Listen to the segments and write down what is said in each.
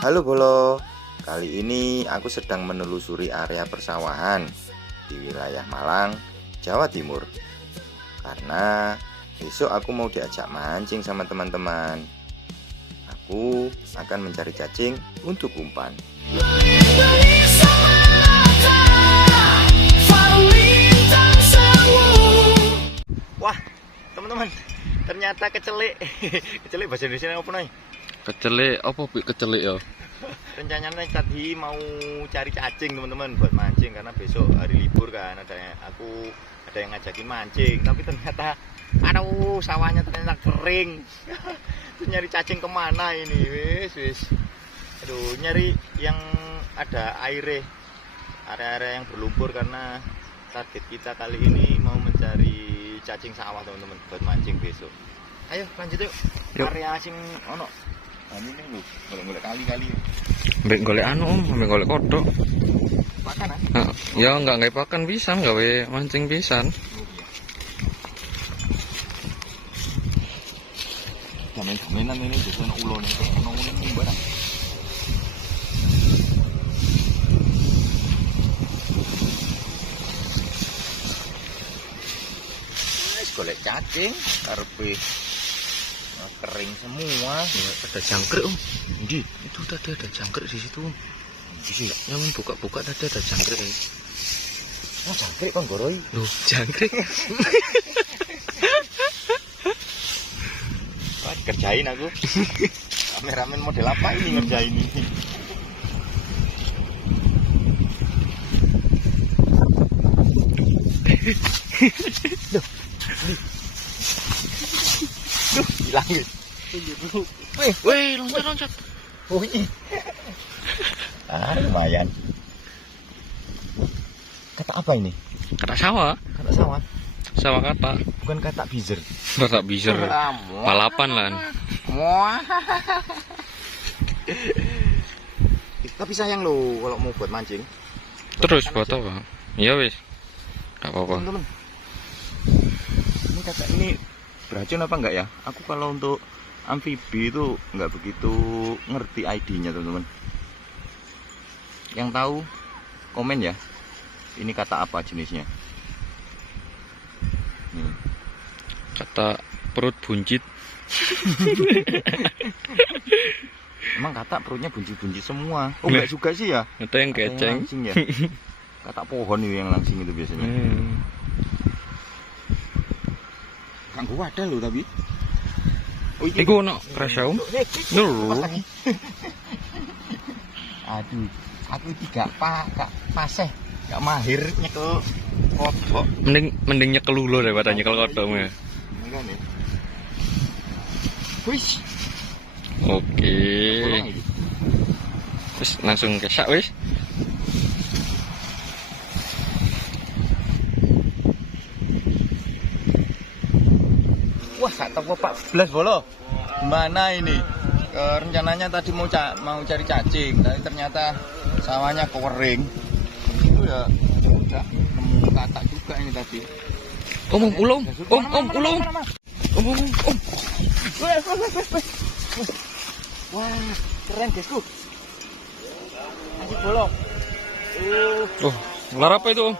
Halo Bolo, kali ini aku sedang menelusuri area persawahan di wilayah Malang, Jawa Timur. Karena besok aku mau diajak mancing sama teman-teman. Aku akan mencari cacing untuk umpan. Wah, teman-teman, ternyata kecelik. Kecelik bahasa Indonesia apa nih? Kecelik apa kecelik ya? Rencananya tadi mau cari cacing teman-teman buat mancing karena besok hari libur kan, ada yang ngajakin mancing, tapi ternyata aduh sawahnya ternyata kering. Terus nyari cacing kemana ini? Wis. Aduh, nyari yang ada air, area-area yang berlumpur karena target kita kali ini mau mencari cacing sawah teman-teman buat mancing besok. Ayo lanjut yuk. Area sing ono ini lho, golek-golek kali-kali. Mbek golek mbek golek kodok. Pakan Ya enggak pakan pisan, gawe mancing pisan. Gamen-gamenan ini jadi ono ulone, ono barang. Wis golek cacing karepe kering semua. Ya, ada jangkrik Di itu tadi ada jangkrik di situ. Di sini Yang buka-buka tadi ada jangkrik. oh jangkrik Bang Goroi. Loh, jangkrik. Wah, kerjain aku. Kameramen model apa ini ngerjain ini? Duh, hilang gitu. Weh, loncat. Oh iya. Lumayan. Kata apa ini? Kata sawah. Kata sawah. Sawah kata. Bukan kata bizer. Kata bizer. Balapan lah. Tapi sayang lo kalau mau buat mancing. Terus buat apa? Iya wis. Enggak apa-apa. Teman-teman. Ini kata ini beracun apa enggak ya? Aku kalau untuk amfibi itu enggak begitu ngerti ID-nya teman-teman. Yang tahu komen ya. Ini kata apa jenisnya? Kata perut buncit. Emang kata perutnya buncit-buncit semua. Oh enggak juga sih ya. Itu yang keceng. Langsing ya. Kata pohon itu yang langsing itu biasanya. Kan gua ada loh tapi. Oh iki ono krasau. Lho. Aduh, aku tidak paseh, gak mahir nyekel kodok. Mending nyekel ulo daripada nyekel kodok ya. Enggak nih. Wis. Oke. Wis langsung kesak wis. Wah, gak tahu Pak Blas Bolo. Gimana ini? Rencananya tadi mau cari cacing, tapi ternyata sawahnya kering. Itu ya udah nemu kata juga ini tadi. Ulung. Wah, keren guysku. Masih bolong. Oh, ular apa itu?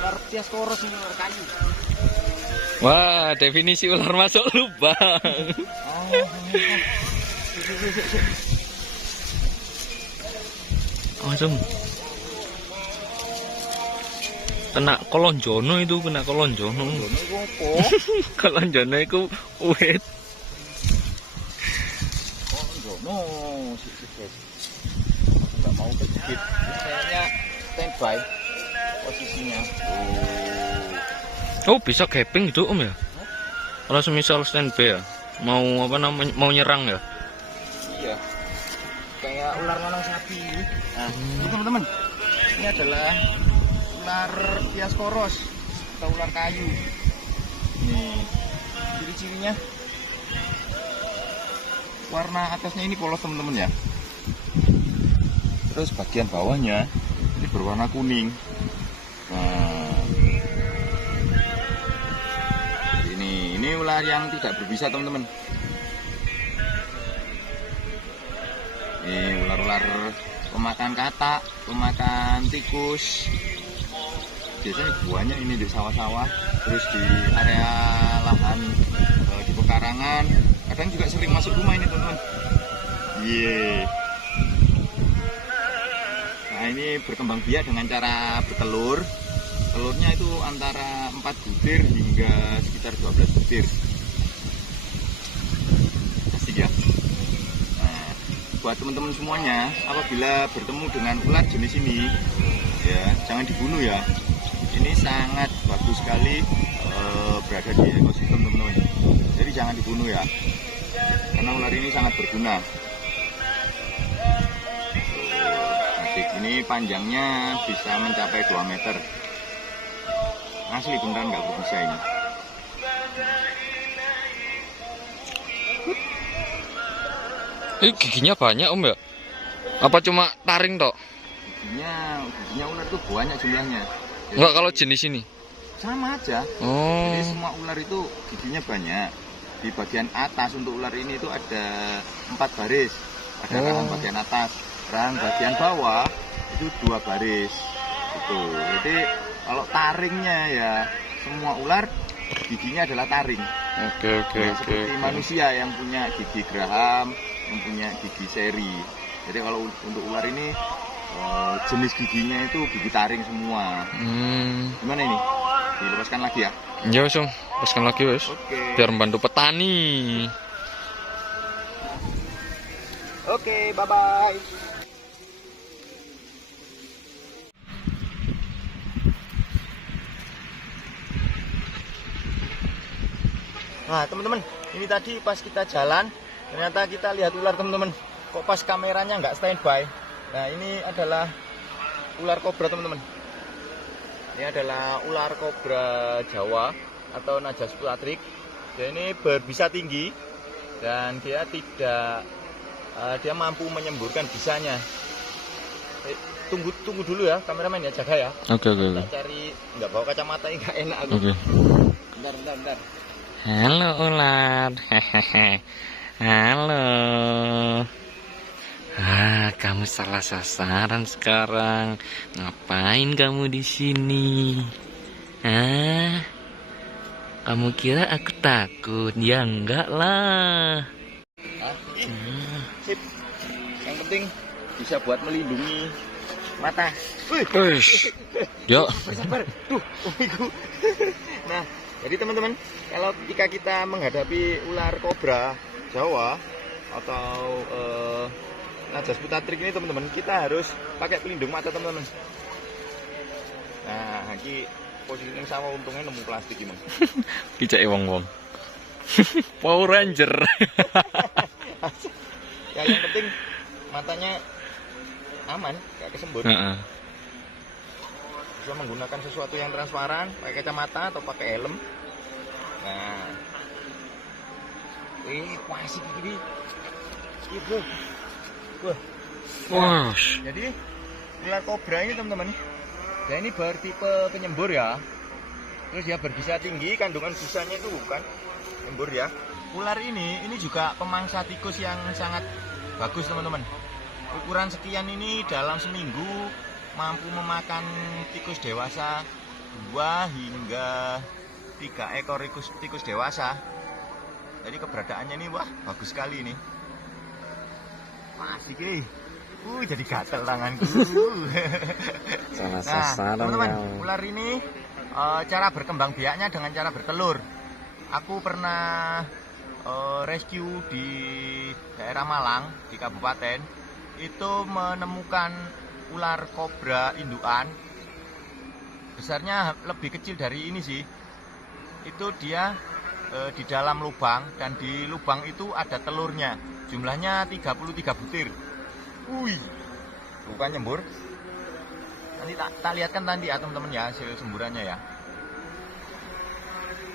Ular Diascoros ini, ular kayu. Wah, definisi ular masuk lubang. Langsung kena kolonjono itu, kena kolonjono. Kolonjono itu wet. Kolonjono sih guys. Enggak mau kejepit. Kayaknya standby posisinya. Oh, bisa gaping gitu Om ya? Kalau semisal standby ya, mau apa namanya, mau nyerang ya? Iya. Kayak ular nanang sapi. Nah, ini teman-teman. Ini adalah ular Diascoros atau ular kayu. Nih, ciri-cirinya warna atasnya ini polos teman-teman ya. Terus bagian bawahnya ini berwarna kuning. Nah, ini ular yang tidak berbisa teman-teman. Ular-ular pemakan katak, pemakan tikus. Biasanya banyak ini di sawah-sawah, terus di area lahan di pekarangan. Kadang juga sering masuk rumah ini teman-teman. Nah ini berkembang biak dengan cara bertelur. Telurnya itu antara 4 butir hingga sekitar 12 butir. Asik ya. Nah, buat teman-teman semuanya, apabila bertemu dengan ular jenis ini, ya jangan dibunuh ya. Ini sangat bagus sekali berada di ekosistem teman-teman. Jadi jangan dibunuh ya, karena ular ini sangat berguna. Ini panjangnya bisa mencapai 2 meter. Asli beneran nggak berbisa ini. Giginya banyak om ya? Apa cuma taring tok? Giginya ular tuh banyak jumlahnya. Jadi, enggak kalau jenis ini? Sama aja. Oh. Jadi semua ular itu giginya banyak. Di bagian atas untuk ular ini itu ada 4 baris. Ada rahang bagian atas, rahang bagian bawah itu 2 baris. Itu. Jadi kalau taringnya ya semua ular giginya adalah taring. Oke. Seperti manusia yang punya gigi geraham, yang punya gigi seri. Jadi kalau untuk ular ini jenis giginya itu gigi taring semua. Gimana ini? Dilepaskan lagi ya? Ya wes om, lepaskan lagi wes. Oke. Biar membantu petani. Oke, bye-bye. Nah teman-teman, ini tadi pas kita jalan ternyata kita lihat ular teman-teman. Kok pas kameranya nggak standby. Nah ini adalah ular kobra teman-teman. Ini adalah ular kobra Jawa atau Najas putratrik. Dia ini berbisa tinggi dan dia dia mampu menyemburkan bisanya. Tunggu dulu ya kameramen ya, jaga ya. Oke. Kita cari, nggak bawa kacamata ini nggak enak aku. Oke. Bentar. Halo ular. Halo. Kamu salah sasaran sekarang. Ngapain kamu di sini? Kamu kira aku takut? Ya enggak lah. Sip. Yang penting bisa buat melindungi mata. Yuk. Sabar. Nah, jadi teman-teman, kalau ketika kita menghadapi ular kobra Jawa atau Najas putratrik ini teman-teman, kita harus pakai pelindung mata teman-teman. Nah, iki posisinya sama untungnya nemu plastik gimana? Kicake wong-wong. Power Ranger. Ya yang penting matanya aman, gak kesembur. Bisa menggunakan sesuatu yang transparan, pakai kacamata atau pakai helm. Nah, asik gini. Bro. Wah. Jadi ular kobra ini teman-teman, dia ini bertipe penyembur ya. Terus dia berbisa tinggi, kandungan bisanya itu bukan penyembur ya. Ular ini juga pemangsa tikus yang sangat bagus teman-teman. Ukuran sekian ini dalam seminggu mampu memakan tikus dewasa 2 hingga 3 ekor tikus dewasa. Jadi keberadaannya ini wah bagus sekali ini. Masih jadi gatel tanganku. Salah Nah, sasaran teman-teman, kau. ular ini cara berkembang biaknya dengan cara bertelur. Aku pernah rescue di daerah Malang di kabupaten. Itu menemukan ular kobra indukan. Besarnya lebih kecil dari ini sih. Itu dia di dalam lubang, dan di lubang itu ada telurnya. Jumlahnya 33 butir. Wih, bukan nyembur. Nanti tak lihatkan nanti ya teman-teman ya hasil semburannya ya.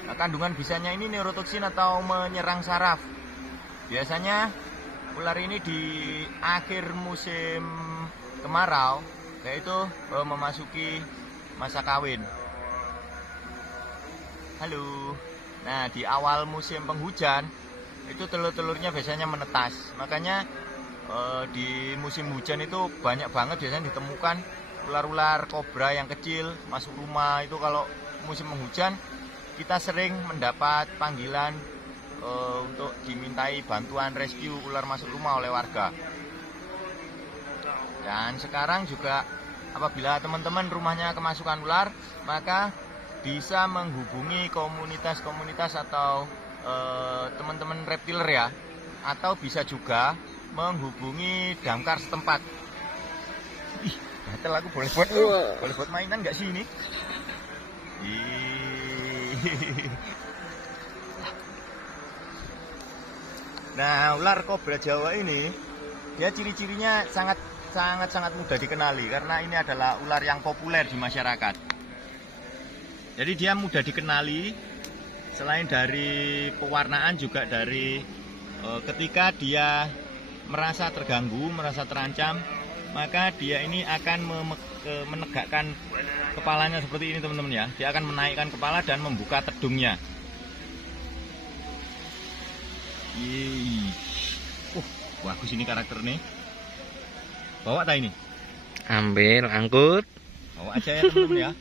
Nah, kandungan bisanya ini neurotoksin atau menyerang saraf. Biasanya ular ini di akhir musim kemarau, yaitu memasuki masa kawin. Halo. Nah, di awal musim penghujan itu telur-telurnya biasanya menetas. Makanya di musim hujan itu banyak banget biasanya ditemukan ular-ular kobra yang kecil masuk rumah. Itu kalau musim penghujan kita sering mendapat panggilan untuk dimintai bantuan rescue ular masuk rumah oleh warga. Dan sekarang juga apabila teman-teman rumahnya kemasukan ular, maka bisa menghubungi komunitas-komunitas atau teman-teman reptiler ya, atau bisa juga menghubungi damkar setempat. Ih, gatel aku, boleh buat mainan nggak sih ini? Nah, ular kobra Jawa ini dia ciri-cirinya sangat mudah dikenali karena ini adalah ular yang populer di masyarakat. Jadi dia mudah dikenali selain dari pewarnaan juga dari ketika dia merasa terganggu, merasa terancam, maka dia ini akan menegakkan kepalanya seperti ini teman-teman ya. Dia akan menaikkan kepala dan membuka tedungnya. Bagus ini karakter nih. Bawa tak ini? Ambil, angkut. Bawa aja ya teman-teman ya.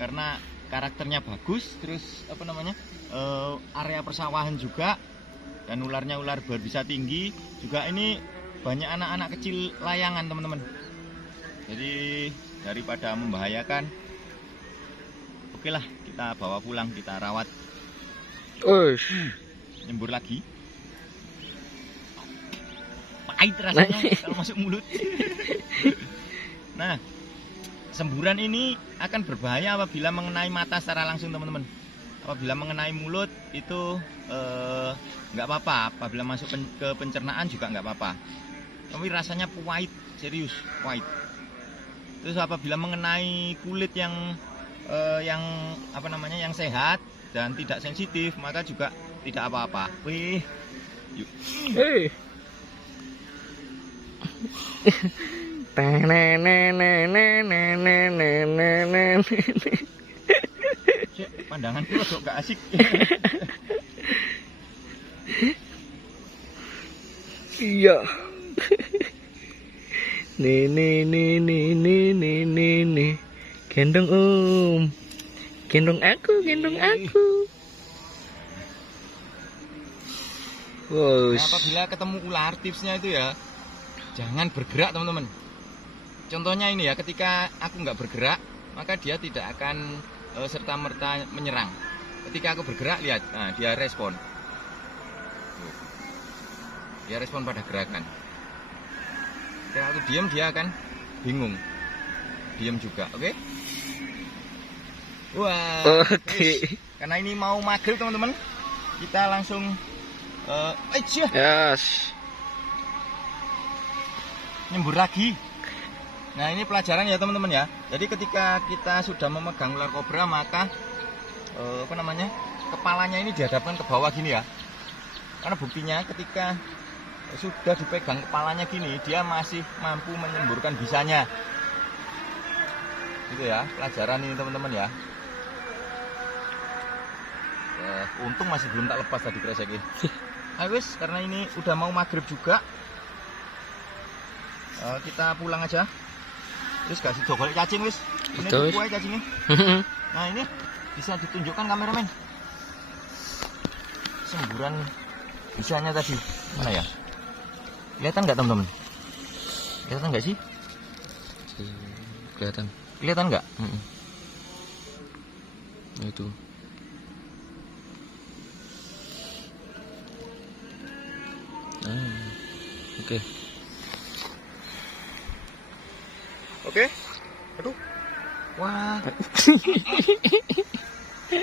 Karena karakternya bagus, terus apa namanya? Area persawahan juga, dan ularnya ular berbisa tinggi. Juga ini banyak anak-anak kecil layangan teman-teman. Jadi daripada membahayakan, oke lah kita bawa pulang, kita rawat. Nyembur lagi. Pahit rasanya kalau masuk mulut. Nah, semburan ini akan berbahaya apabila mengenai mata secara langsung teman-teman. Apabila mengenai mulut itu nggak apa-apa. Apabila masuk ke pencernaan juga nggak apa-apa. Tapi rasanya pahit, serius pahit. Terus apabila mengenai kulit yang apa namanya, yang sehat dan tidak sensitif, maka juga tidak apa-apa. Wih, yuk. Pandanganku agak gak asik. Iya. Nih. Gendong Gendong aku. Nah, apabila ketemu ular, tipsnya itu ya, jangan bergerak teman-teman. Contohnya ini ya, ketika aku nggak bergerak, maka dia tidak akan serta-merta menyerang. Ketika aku bergerak, lihat, nah, dia respon. Dia respon pada gerakan. Ketika aku diam, dia akan bingung. Diam juga, oke? Wah, karena ini mau maghrib teman-teman, kita langsung yes. Nyembur lagi. Nah, ini pelajaran ya teman-teman ya. Jadi ketika kita sudah memegang ular kobra, maka apa namanya, kepalanya ini dihadapkan ke bawah gini ya. Karena buktinya ketika sudah dipegang kepalanya gini, dia masih mampu menyemburkan bisanya. Gitu ya, pelajaran ini teman-teman ya. Untung masih belum tak lepas tadi kreseknya. Ayo wis, karena ini udah mau maghrib juga, kita pulang aja. Terus kasih jogol cacing wis. Ini kue cacingnya. Nah, ini bisa ditunjukkan kameramen. Semburan bisanya tadi. Mana ya? Kelihatan nggak teman-teman? Kelihatan nggak sih? Kelihatan nggak? Itu. Oke. Aduh. Wah.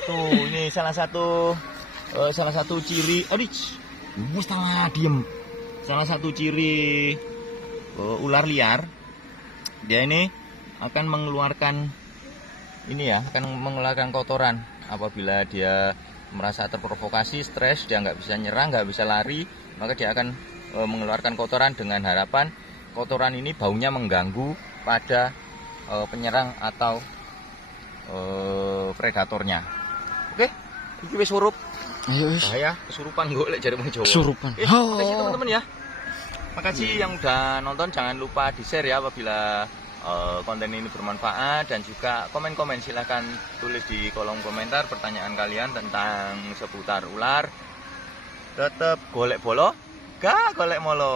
Tuh, ini salah satu ciri. Aduh. Setengah diem. Salah satu ciri ular liar. Dia ini akan mengeluarkan kotoran apabila dia merasa terprovokasi, stres, dia nggak bisa nyerang, nggak bisa lari, maka dia akan mengeluarkan kotoran dengan harapan kotoran ini baunya mengganggu pada penyerang atau predatornya. Oke, iki wis surup. Ayo wis. Bahaya kesurupan golek jare wong Jawa. Kesurupan. Teman-teman ya. Makasih yang udah nonton, jangan lupa di-share ya apabila konten ini bermanfaat, dan juga komen-komen silahkan tulis di kolom komentar pertanyaan kalian tentang seputar ular. Tetap golek bolo, gak golek molo.